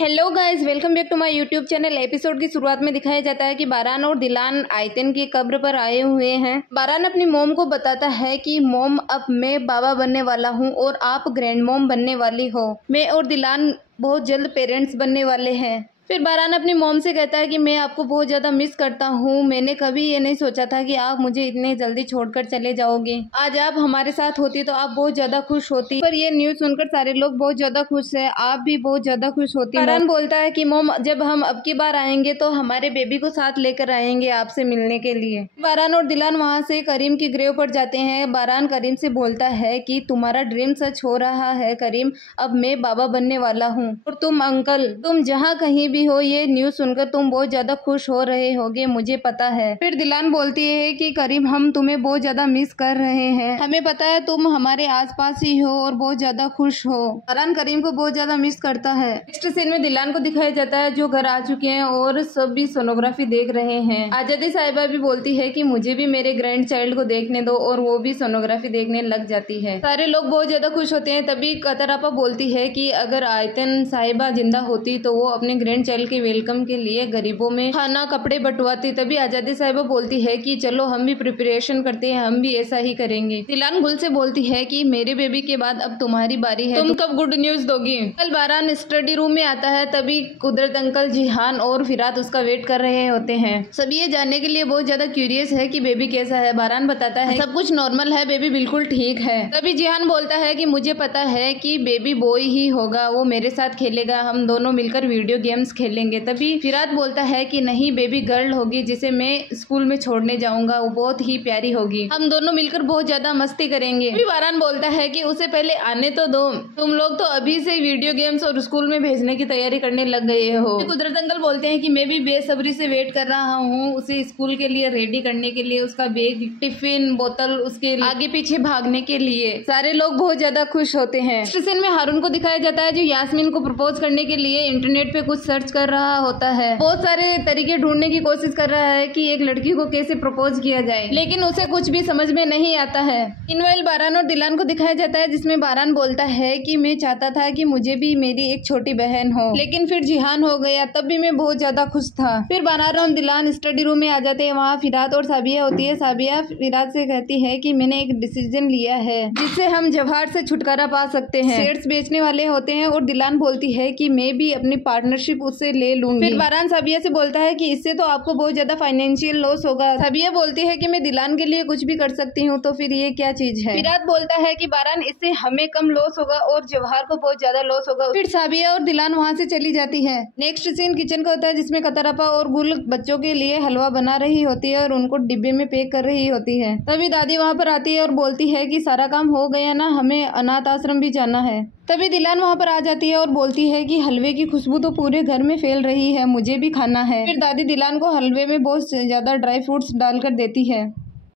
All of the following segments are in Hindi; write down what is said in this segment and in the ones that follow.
Hello guys, welcome back to my YouTube channel. Episode की शुरुआत में दिखाया जाता है कि बारान और दिलान आयतन की कब्र पर आए हुए हैं। बारान अपनी मॉम को बताता है कि मॉम, अब मैं बाबा बनने वाला हूँ और आप ग्रैंड मॉम बनने वाली हो। मैं और दिलान बहुत जल्द पेरेंट्स बनने वाले हैं। फिर बारान अपनी मॉम से कहता है कि मैं आपको बहुत ज़्यादा मिस करता हूँ। मैंने कभी ये नहीं सोचा था कि आप मुझे इतने जल्दी छोड़कर चले जाओगे। आज आप हमारे साथ होती तो आप बहुत ज़्यादा खुश होती। पर ये न्यूज़ सुनकर सारे लोग बहुत ज़्यादा खुश हैं। आप भी बहुत ज़्यादा खुश होती। बारान बोलता है कि मॉम, जब हम अब की बार आएंगे तो हमारे बेबी को साथ लेकर आएंगे आपसे मिलने के लिए। बारान और दिलान वहाँ से करीम की ग्रेव पर जाते हैं। बारान करीम से बोलता है कि तुम्हारा ड्रीम सच हो रहा है करीम, अब मैं बाबा बनने वाला हूँ और तुम अंकल, तुम जहाँ कहीं भी हो, ये न्यूज़ सुनकर तुम बहुत ज्यादा खुश हो रहे होगे, मुझे पता है। फिर दिलान बोलती है कि करीम, हम तुम्हें बहुत ज्यादा मिस कर रहे हैं। हमें पता है तुम हमारे आसपास ही हो और बहुत ज्यादा खुश हो। बारान करीम को बहुत ज्यादा मिस करता है। नेक्स्ट सीन में दिलान को दिखाया जाता है जो घर आ चुके हैं और सब भी सोनोग्राफी देख रहे हैं। आजादी साहिबा भी बोलती है कि मुझे भी मेरे ग्रैंड चाइल्ड को देखने दो और वो भी सोनोग्राफी देखने लग जाती है। सारे लोग बहुत ज्यादा खुश होते हैं। तभी कतर आपा बोलती है कि अगर आयतन साहिबा जिंदा होती तो वो अपने ग्रैंड चाइल्ड के वेलकम के लिए गरीबों में खाना कपड़े बंटवाती। तभी आजादी साहिबा बोलती है कि चलो हम भी प्रिपरेशन करते हैं, हम भी ऐसा ही करेंगे। दिलान गुल से बोलती है कि मेरे बेबी के बाद अब तुम्हारी बारी है, तुम कब गुड न्यूज दोगी। कल बारान स्टडी रूम में आता है। तभी कुदरत अंकल, जिहान और फिरात उसका वेट कर रहे होते हैं। सभी ये जानने के लिए बहुत ज्यादा क्यूरियस है कि बेबी कैसा है। बारान बताता है सब कुछ नॉर्मल है, बेबी बिल्कुल ठीक है। तभी जिहान बोलता है कि मुझे पता है कि बेबी बॉय ही होगा, वो मेरे साथ खेलेगा, हम दोनों मिलकर वीडियो गेम्स खेलेंगे। तभी फिरात बोलता है कि नहीं, बेबी गर्ल होगी जिसे मैं स्कूल में छोड़ने जाऊंगा, वो बहुत ही प्यारी होगी, हम दोनों मिलकर बहुत ज्यादा मस्ती करेंगे। तभी बारान बोलता है कि उसे पहले आने तो दो, तुम लोग तो अभी से वीडियो गेम्स और स्कूल में भेजने की तैयारी करने लग गए हो। कुदरत अंकल बोलते हैं कि मैं भी बेसब्री से वेट कर रहा हूँ उसे स्कूल के लिए रेडी करने के लिए, उसका बैग, टिफिन, बोतल, उसके आगे पीछे भागने के लिए। सारे लोग बहुत ज्यादा खुश होते हैं। स्टेशन में हारून को दिखाया जाता है जो यास्मीन को प्रपोज करने के लिए इंटरनेट पे कुछ सर्च कर रहा होता है। बहुत सारे तरीके ढूंढने की कोशिश कर रहा है कि एक लड़की को कैसे प्रपोज किया जाए, लेकिन उसे कुछ भी समझ में नहीं आता है। इनवाइल बारान और दिलान को दिखाया जाता है जिसमें बारान बोलता है कि मैं चाहता था कि मुझे भी मेरी एक छोटी बहन हो, लेकिन फिर जिहान हो गया, तब भी मैं बहुत ज्यादा खुश था। फिर बारान और दिलान स्टडी रूम में आ जाते हैं। वहाँ फिरात और साबिया होती है। साबिया फिरात से कहती है कि मैंने एक डिसीजन लिया है जिससे हम जवाहर से छुटकारा पा सकते हैं। शेयर्स बेचने वाले होते हैं और दिलान बोलती है कि मैं भी अपनी पार्टनरशिप उससे ले लूंगी। फिर बारान साबिया से बोलता है कि इससे तो आपको बहुत ज्यादा फाइनेंशियल लॉस होगा। साबिया बोलती है कि मैं दिलान के लिए कुछ भी कर सकती हूँ, तो फिर ये क्या चीज है। फिरात बोलता है कि बारान, इससे हमें कम लॉस होगा और जवाहर को बहुत ज्यादा लॉस होगा। फिर साबिया और दिलान वहाँ से चली जाती है। नेक्स्ट सीन किचन का होता है जिसमें कतरापा और गुल बच्चों के लिए हलवा बना रही होती है और उनको डिब्बे में पैक कर रही होती है। तभी दादी वहाँ पर आती है और बोलती है कि सारा काम हो गया ना, हमें अनाथ आश्रम भी जाना है। तभी दिलान वहाँ पर आ जाती है और बोलती है कि हलवे की खुशबू तो पूरे घर में फैल रही है, मुझे भी खाना है। फिर दादी दिलान को हलवे में बहुत ज्यादा ड्राई फ्रूट्स डालकर देती है।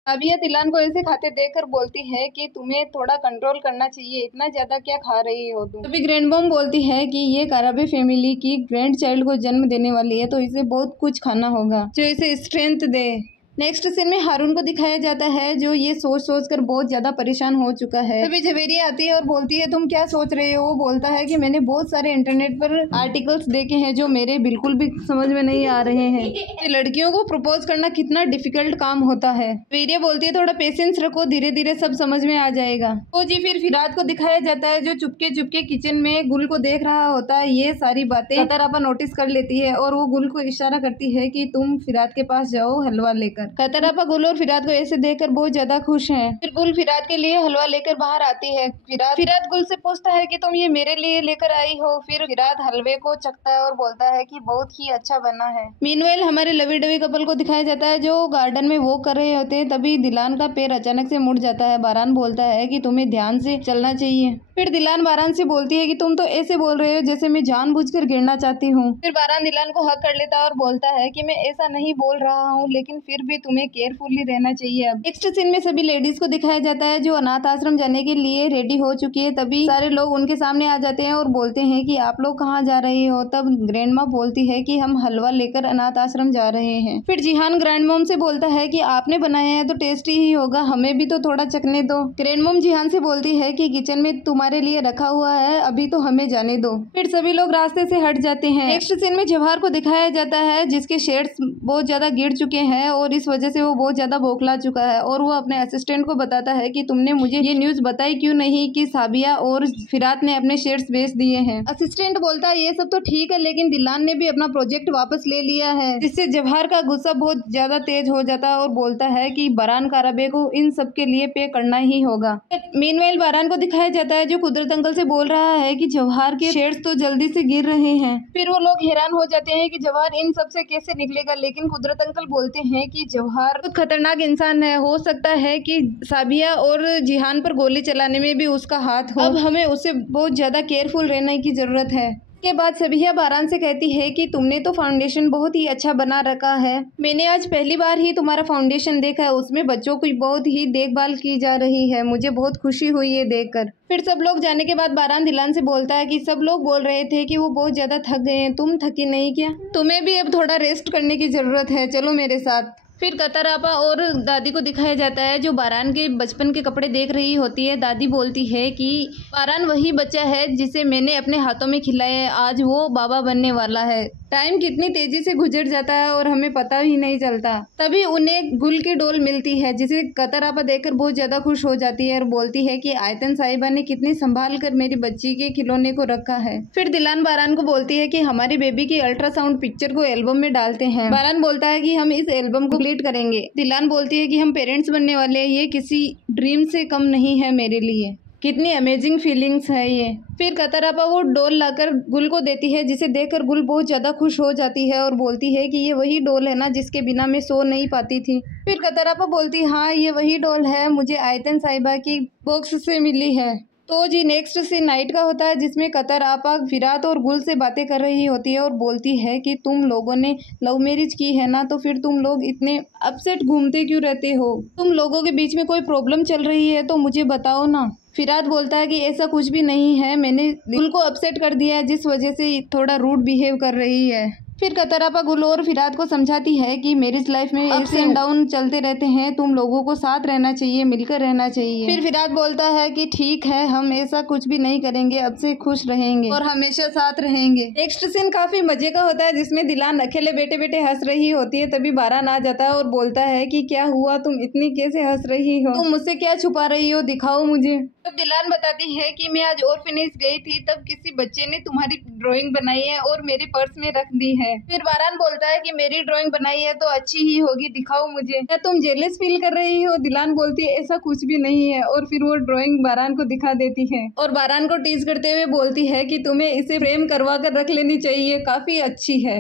साबिया दिलान को ऐसे खाते देखकर बोलती है कि तुम्हें थोड़ा कंट्रोल करना चाहिए, इतना ज्यादा क्या खा रही हो तुम। तभी ग्रैंड मॉम बोलती है कि ये कराबे फैमिली की ग्रैंड चाइल्ड को जन्म देने वाली है, तो इसे बहुत कुछ खाना होगा जो इसे स्ट्रेंथ दे। नेक्स्ट सीन में हारून को दिखाया जाता है जो ये सोच सोच कर बहुत ज्यादा परेशान हो चुका है। तभी जवेरिया आती है और बोलती है तुम क्या सोच रहे हो। वो बोलता है कि मैंने बहुत सारे इंटरनेट पर आर्टिकल्स देखे हैं जो मेरे बिल्कुल भी समझ में नहीं आ रहे हैं कि लड़कियों को प्रपोज करना कितना डिफिकल्ट काम होता है। जवेरिया बोलती है थोड़ा पेशेंस रखो, धीरे धीरे सब समझ में आ जाएगा। तो जी फिर फिरात को दिखाया जाता है जो चुपके चुपके किचन में गुल को देख रहा होता है। ये सारी बातें कतरापा नोटिस कर लेती है और वो गुल को इशारा करती है कि तुम फिरात के पास जाओ हलवा लेकर। कतरापा गुल और फिरात को ऐसे देखकर बहुत ज्यादा खुश हैं। फिर गुल फिरात के लिए हलवा लेकर बाहर आती है। फिरात गुल से पूछता है कि तुम ये मेरे लिए लेकर आई हो। फिर फिरात हलवे को चखता है और बोलता है कि बहुत ही अच्छा बना है। मीनवाइल हमारे लवी डवी कपल को दिखाया जाता है जो गार्डन में वॉक कर रहे होते हैं। तभी दिलान का पैर अचानक से मुड़ जाता है। बारान बोलता है कि तुम्हें ध्यान से चलना चाहिए। फिर दिलान बारान से बोलती है कि तुम तो ऐसे बोल रहे हो जैसे मैं जानबूझकर गिरना चाहती हूँ। फिर बारान दिलान को हक कर लेता है और बोलता है कि मैं ऐसा नहीं बोल रहा हूँ, लेकिन फिर भी तुम्हें केयरफुली रहना चाहिए। अब नेक्स्ट सीन में सभी लेडीज को दिखाया जाता है जो अनाथ आश्रम जाने के लिए रेडी हो चुकी है। तभी सारे लोग उनके सामने आ जाते हैं और बोलते हैं कि आप लोग कहाँ जा रहे हो। तब ग्रैंड माँ बोलती है कि हम हलवा लेकर अनाथ आश्रम जा रहे हैं। फिर जिहान ग्रैंड मॉम से बोलता है कि आपने बनाया है तो टेस्टी ही होगा, हमें भी तो थोड़ा चखने दो। ग्रैंड मॉम जिहान से बोलती है कि किचन में तुम्हारी हमारे लिए रखा हुआ है, अभी तो हमें जाने दो। फिर सभी लोग रास्ते से हट जाते हैं। नेक्स्ट सीन में जवाहर को दिखाया जाता है जिसके शेड्स बहुत ज्यादा गिर चुके हैं और इस वजह से वो बहुत ज्यादा बौखला चुका है और वो अपने असिस्टेंट को बताता है कि तुमने मुझे ये न्यूज बताई क्यों नहीं कि साबिया और फिरात ने अपने शेड्स बेच दिए हैं। असिस्टेंट बोलता है ये सब तो ठीक है लेकिन दिलान ने भी अपना प्रोजेक्ट वापस ले लिया है, जिससे जवाहर का गुस्सा बहुत ज्यादा तेज हो जाता है और बोलता है कि बारान कारबे को इन सब के लिए पे करना ही होगा। मीनवेल बारान को दिखाया जाता है जो कुदरत अंकल से बोल रहा है कि जवाहर के शेड्स तो जल्दी से गिर रहे हैं। फिर वो लोग हैरान हो जाते हैं कि जवाहर इन सब से कैसे निकलेगा, लेकिन कुदरत अंकल बोलते हैं कि जवाहर बहुत खतरनाक इंसान है, हो सकता है कि साबिया और जिहान पर गोली चलाने में भी उसका हाथ हो। अब हमें उससे बहुत ज्यादा केयरफुल रहने की जरूरत है। के बाद सबिया बारान से कहती है कि तुमने तो फाउंडेशन बहुत ही अच्छा बना रखा है, मैंने आज पहली बार ही तुम्हारा फाउंडेशन देखा है, उसमें बच्चों की बहुत ही देखभाल की जा रही है, मुझे बहुत खुशी हुई है देखकर। फिर सब लोग जाने के बाद बारान दिलान से बोलता है कि सब लोग बोल रहे थे कि वो बहुत ज्यादा थक गए हैं, तुम थकी नहीं क्या? तुम्हें भी अब थोड़ा रेस्ट करने की जरूरत है, चलो मेरे साथ। फिर कतर आपा और दादी को दिखाया जाता है जो बारान के बचपन के कपड़े देख रही होती है। दादी बोलती है कि बारान वही बच्चा है जिसे मैंने अपने हाथों में खिलाया है, आज वो बाबा बनने वाला है। टाइम कितनी तेजी से गुजर जाता है और हमें पता ही नहीं चलता। तभी उन्हें गुल की डोल मिलती है जिसे कतर आपा देखकर बहुत ज्यादा खुश हो जाती है और बोलती है कि आयतन साहिबा ने कितनी संभाल कर मेरी बच्ची के खिलौने को रखा है। फिर दिलान बारान को बोलती है कि हमारी बेबी की अल्ट्रासाउंड पिक्चर को एल्बम में डालते हैं। बारान बोलता है कि हम इस एल्बम को कंप्लीट करेंगे। दिलान बोलती है कि हम पेरेंट्स बनने वाले हैं, ये किसी ड्रीम से कम नहीं है मेरे लिए। कितनी अमेजिंग फीलिंग्स है ये। फिर कतर आपा वो डोल लाकर गुल को देती है जिसे देखकर गुल बहुत ज्यादा खुश हो जाती है और बोलती है कि ये वही डोल है ना जिसके बिना मैं सो नहीं पाती थी। फिर कतर आपा बोलती हाँ ये वही डोल है, मुझे आयतन साहिबा की बॉक्स से मिली है। तो जी नेक्स्ट सीन नाइट का होता है जिसमें कतर आपा फिरात और गुल से बातें कर रही होती है और बोलती है कि तुम लोगों ने लव मैरिज की है ना, तो फिर तुम लोग इतने अपसेट घूमते क्यों रहते हो? तुम लोगों के बीच में कोई प्रॉब्लम चल रही है तो मुझे बताओ ना। फिरात बोलता है कि ऐसा कुछ भी नहीं है, मैंने गुल को अपसेट कर दिया है जिस वजह से थोड़ा रूड बिहेव कर रही है। फिर कतर आपा गुल और फिरात को समझाती है कि मैरिज लाइफ में अप्स एंड डाउन चलते रहते हैं, तुम लोगों को साथ रहना चाहिए, मिलकर रहना चाहिए। फिर फिरात बोलता है कि ठीक है, हम ऐसा कुछ भी नहीं करेंगे, अब से खुश रहेंगे और हमेशा साथ रहेंगे। नेक्स्ट सीन काफी मजे का होता है जिसमें दिलान अकेले बैठे बैठे हंस रही होती है। तभी बारान आ जाता है और बोलता है कि क्या हुआ, तुम इतनी कैसे हंस रही हो, तुम मुझसे क्या छुपा रही हो, दिखाओ मुझे। तब दिलान बताती है कि मैं आज ऑर्फनेज गई थी, तब किसी बच्चे ने तुम्हारी ड्राइंग बनाई है और मेरे पर्स में रख दी है। फिर बारान बोलता है कि मेरी ड्राइंग बनाई है तो अच्छी ही होगी, दिखाओ मुझे। क्या तुम जेलस फील कर रही हो? दिलान बोलती है ऐसा कुछ भी नहीं है और फिर वो ड्राइंग बारान को दिखा देती है और बारान को टीज करते हुए बोलती है कि तुम्हें इसे फ्रेम करवा कर रख लेनी चाहिए, काफी अच्छी है।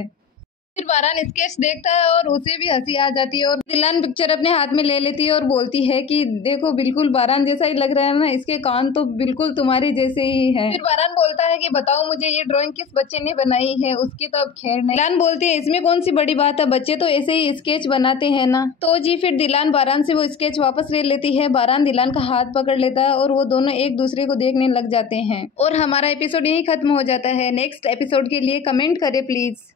फिर बारान स्केच देखता है और उसे भी हंसी आ जाती है और दिलान पिक्चर अपने हाथ में ले लेती है और बोलती है कि देखो बिल्कुल बारान जैसा ही लग रहा है ना, इसके कान तो बिल्कुल तुम्हारे जैसे ही है। फिर बारान बोलता है कि बताओ मुझे ये ड्राइंग किस बच्चे ने बनाई है, उसकी तो अब खैर नहीं। दिलान बोलती है इसमें कौन सी बड़ी बात है, बच्चे तो ऐसे ही स्केच बनाते हैं ना। तो जी फिर दिलान बारान से वो स्केच वापस ले लेती है। बारान दिलान का हाथ पकड़ लेता है और वो दोनों एक दूसरे को देखने लग जाते हैं और हमारा एपिसोड यही खत्म हो जाता है। नेक्स्ट एपिसोड के लिए कमेंट करें प्लीज।